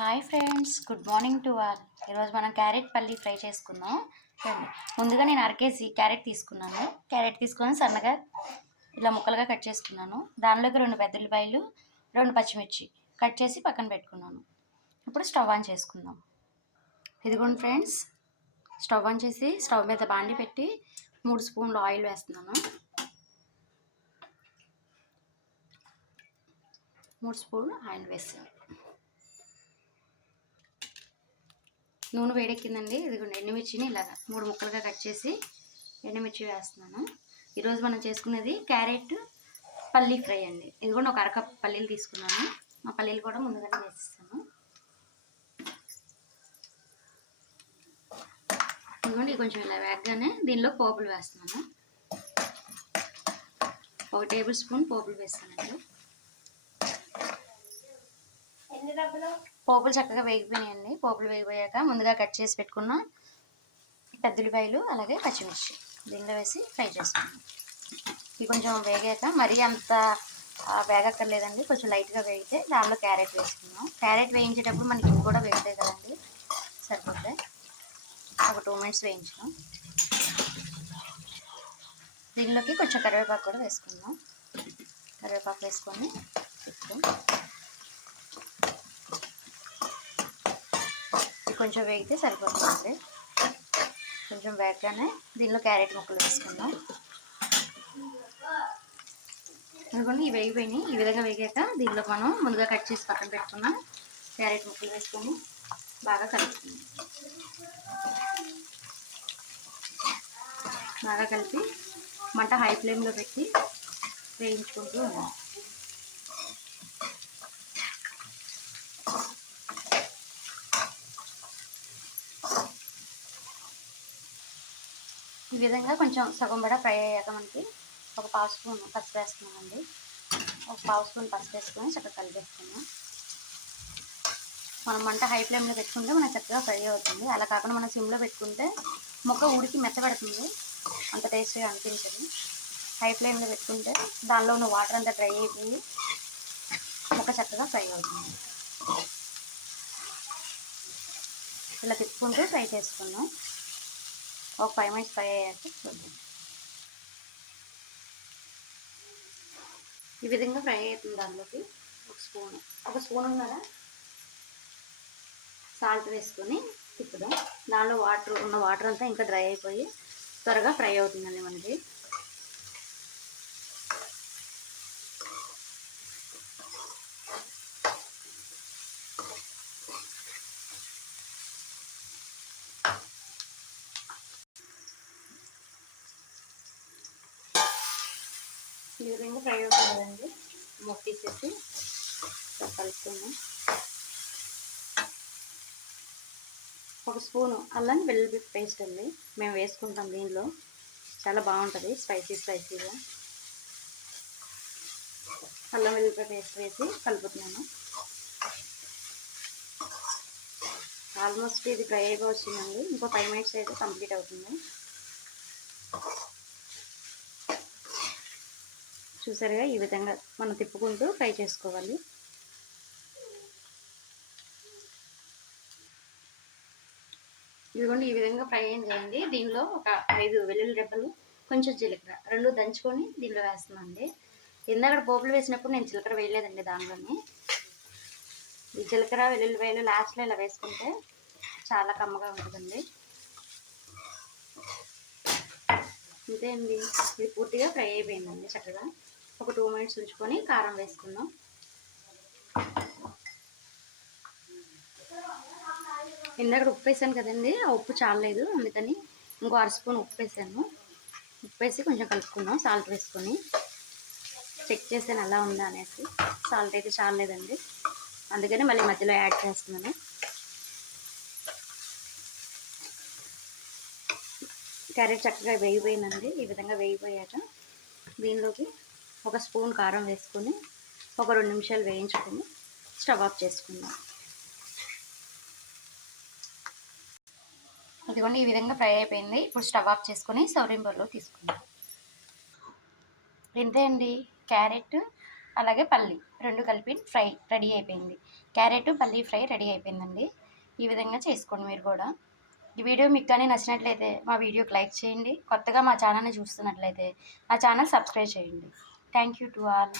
Hi friends, good morning to all. ఈరోజు మనం carrot పల్లి ఫ్రై చేసుకుందాం. చూడండి, ముందుగా నేను అరకేజీ క్యారెట్ తీసుకున్నాను. క్యారెట్ తీసుకొని సన్నగా ఇలా ముక్కలుగా కట్ చేసుకున్నాను. దానిలోకి 2 పెద్ద ఉల్లిపాయలు, 2 పచ్చిమిర్చి కట్ చేసి పక్కన పెట్టుకున్నాను. ఇప్పుడు స్టవ్ ఆన్ చేసుకుందాం. ఇదిగోండి ఫ్రెండ్స్, స్టవ్ ఆన్ చేసి స్టవ్ మీద బాండి పెట్టి 3 స్పూన్లు ఆయిల్ వేస్తున్నాను. 3 స్పూన్లు ఆయిల్ వేసాను. నూనె వేడెక్కిందండి. ఇదిగోండి, ఎండుమిర్చిని ఇలాగా 3 ముక్కలుగా కట్ చేసి ఎండుమిర్చి వేస్తున్నాను. ఈరోజు మనం చేసుకునేది క్యారెట్ పల్లీ ఫ్రై అండి. ఇదిగోండి, ఒక అరకప్ పల్లీలు తీసుకున్నాను. ఆ పల్లీలు కూడా ముందుగానే వేసిస్తాను. ఇదిగోండి, కొంచెం ఇలా వేగగానే దీనిలో పోపులు వేస్తున్నాను. 1 టేబుల్ స్పూన్ పోపులు వేస్తానండి. పోపులు చక్కగా వేగిపోయాయండి. పోపులు వేగిపోయాక ముందుగా కట్ చేసి పెట్టుకున్న పెద్ద ఉల్లిపాయలు అలాగే పచ్చిమిర్చి దీనిలో వేసి ఫ్రై చేసుకున్నాం. ఇవి కొంచెం వేగాక మరీ అంత వేగక్కర్లేదండి, కొంచెం లైట్గా వేగితే దానిలో క్యారెట్ వేసుకున్నాం. క్యారెట్ వేయించేటప్పుడు మనకి ఇవి కూడా వేగుతాయి కదండి, సరిపోతాయి. ఒక 2 మినిట్స్ వేయించాం. దీనిలోకి కొంచెం కరివేపాకు కూడా వేసుకుందాం. కరివేపాకు వేసుకొని కొంచెం వేగితే సరిపోతుందండి. కొంచెం వేగగానే దీనిలో క్యారెట్ ముక్కలు వేసుకుందాం. అందుకని ఇవి వేగిపోయినాయి. ఈ విధంగా వేగాక దీనిలో మనం ముందుగా కట్ చేసి పక్కన పెట్టుకున్న క్యారెట్ ముక్కలు వేసుకొని బాగా కలుపుకుందాం. బాగా కలిపి మంట హై ఫ్లేమ్లో పెట్టి వేయించుకుంటూ ఉన్నాం. ఈ విధంగా కొంచెం సగం కూడా ఫ్రై అయ్యాక మనకి ఒక 1/2 స్పూన్ పసుపు వేస్తున్నామండి. ఒక 1/2 స్పూన్ పసుపు వేసుకొని చక్కగా కలిపేస్తున్నాం. మనం మంట హై ఫ్లేమ్లో పెట్టుకుంటే మనకు చక్కగా ఫ్రై అవుతుంది. అలా కాకుండా మనం సిమ్లో పెట్టుకుంటే ముక్క ఉడికి మెత్తబడుతుంది, అంత టేస్ట్గా అనిపించదు. హై ఫ్లేమ్లో పెట్టుకుంటే దానిలో ఉన్న వాటర్ అంతా డ్రై అయిపోయి ముక్క చక్కగా ఫ్రై అవుతుంది. ఇలా తిప్పుకుంటూ ఫ్రై చేసుకున్నాం. ఒక 5 మినిట్స్ ఫ్రై అయ్యాక చూద్దాం. ఈ విధంగా ఫ్రై అవుతుంది. దానిలోకి ఒక స్పూన్ ఉన్నదా సాల్ట్ వేసుకొని తిప్పుదాం. దానిలో ఉన్న వాటర్ అంతా ఇంకా డ్రై అయిపోయి త్వరగా ఫ్రై అవుతుందండి మనకి. ఈ విధంగా ఫ్రై అవుతుంది కదండి, మూత తీసేసి కలుపుతున్నాం. ఒక స్పూను అల్లం వెల్లుల్లి పేస్ట్ అండి మేము వేసుకుంటాం దీనిలో. చాలా బాగుంటుంది స్పైసీగా. అల్లం వెల్లుల్లి పేస్ట్ వేసి కలుపుతున్నాను. ఆల్మోస్ట్ ఇది ఫ్రై అయిపోవచ్చిందండి. ఇంకో 5 మినిట్స్ అయితే కంప్లీట్ అవుతుంది. చూసారుగా, ఈ విధంగా మనం తిప్పుకుంటూ ఫ్రై చేసుకోవాలి. ఇదిగోండి, ఈ విధంగా ఫ్రై అయింది కదండి. దీనిలో ఒక 5 వెల్లుల్లి రెబ్బలు, కొంచెం జీలకర్ర 2 దంచుకొని దీనిలో వేస్తున్నామండి. ఇందాక పోపులు వేసినప్పుడు నేను జీలకర్ర వేయలేదండి దానిలోని. ఈ జీలకర్ర వెల్లుల్లిపాయలు లాస్ట్లో ఇలా వేసుకుంటే చాలా కమ్మగా ఉంటుందండి. అంతే అండి, ఇది పూర్తిగా ఫ్రై అయిపోయిందండి. చక్కగా ఒక 2 మినిట్స్ ఉంచుకొని కారం వేసుకుందాం. ఇందాక ఉప్పు వేసాను కదండి, ఆ ఉప్పు చాలలేదు, అందుకని ఇంకో 1/2 స్పూన్ ఉప్పు వేసాను. ఉప్పు వేసి కొంచెం కలుపుకుందాం. సాల్ట్ వేసుకొని చెక్ చేసాను ఎలా ఉందా అనేసి. సాల్ట్ అయితే చాలలేదండి, అందుకని మళ్ళీ మధ్యలో యాడ్ చేస్తున్నాను. క్యారెట్ చక్కగా వేగిపోయిందండి. ఈ విధంగా వేగిపోయాక దీనిలోకి ఒక స్పూన్ కారం వేసుకొని ఒక 2 నిమిషాలు వేయించుకొని స్టవ్ ఆఫ్ చేసుకుందాం. ఇదిగోండి, ఈ విధంగా ఫ్రై అయిపోయింది. ఇప్పుడు స్టవ్ ఆఫ్ చేసుకొని సర్వింగ్ బౌల్లో తీసుకుందాం. ఇంతే అండి, క్యారెట్ అలాగే పల్లి రెండు కలిపి ఫ్రై రెడీ అయిపోయింది. క్యారెట్ పల్లి ఫ్రై రెడీ అయిపోయిందండి. ఈ విధంగా చేసుకోండి మీరు కూడా. ఈ వీడియో మీకు కానీ నచ్చినట్లయితే మా వీడియోకి లైక్ చేయండి. కొత్తగా మా ఛానల్ని చూస్తున్నట్లయితే మా ఛానల్ సబ్స్క్రైబ్ చేయండి. Thank you to all.